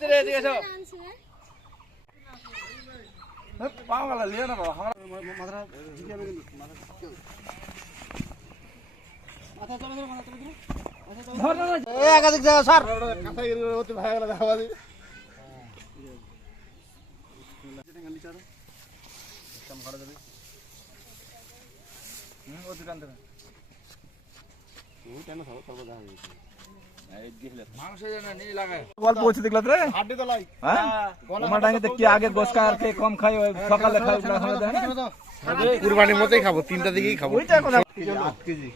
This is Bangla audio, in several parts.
মিস্ত্রি এদিকে এসো। পাও গেল লিয়ে না বাবা আমার একাধিক জায়গা স্যার। মাংস যেন নিয়ে লাগায় গল্প হচ্ছে দেখলা রে হাড্ডি তো লাই হ্যাঁ তোমার ডাঙ্গিতে কি আগে গোস খায় আর কে কম খায় ওই সকালে খায় ওগুলা খাওয়া যায় না? কুরবানির মতোই খাবো তিনটা দিকেই খাবো ওইটা এখন আট কেজি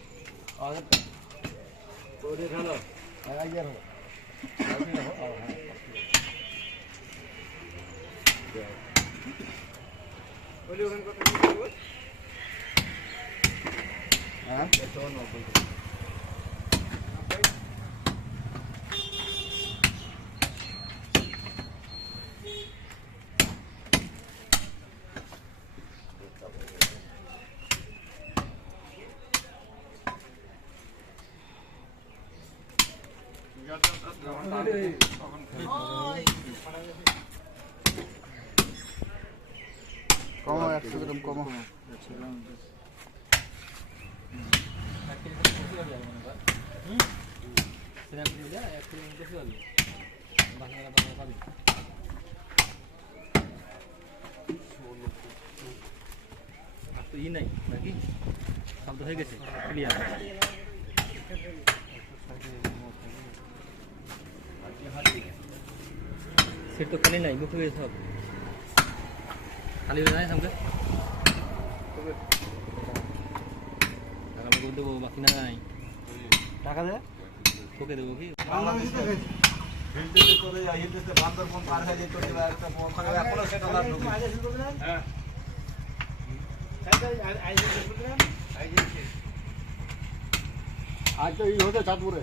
কমো একশো গ্রাম কমো। তো ই নাই নাকি সব তো হয়ে গেছে ক্লিয়ার সেট তো খালি নাই মুখে সব খালি হয়ে যায় সামনে? টাকা আমি করে দেবো বাকি নাই। টাকা দে। তোকে দেবো কি? আজ তো এই হতে চাঁদপুরে।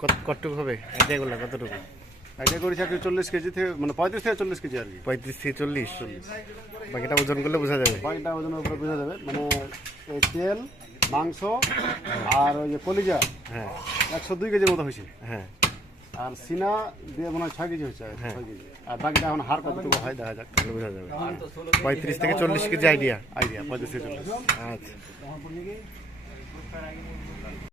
কতটুকু হবে? আইডিয়া করলাম কতটুকু? আইডিয়া করেছি কি চল্লিশ কেজি থেকে মানে পঁয়ত্রিশ থেকে চল্লিশ কেজি আর কি। পঁয়ত্রিশ থেকে চল্লিশ? বাকিটা ওজন করলে বোঝা যাবে। বাকিটা ওজনের উপরে বোঝা যাবে। মানে এই তেল মাংস আর ওই যে কলিজা হ্যাঁ। একশো দুই কেজির মতো হয়েছে। হ্যাঁ। আর সিনা দিয়ে মনে হয় ছয় কেজি হয়েছে ছয় কেজি। আর বাকিটা এখন হার কতটুকু? হয় দেখা যাক বোঝা যাবে। পঁয়ত্রিশ থেকে চল্লিশ কেজি আইডিয়া। আইডিয়া পঁয়ত্রিশ থেকে চল্লিশ। আচ্ছা।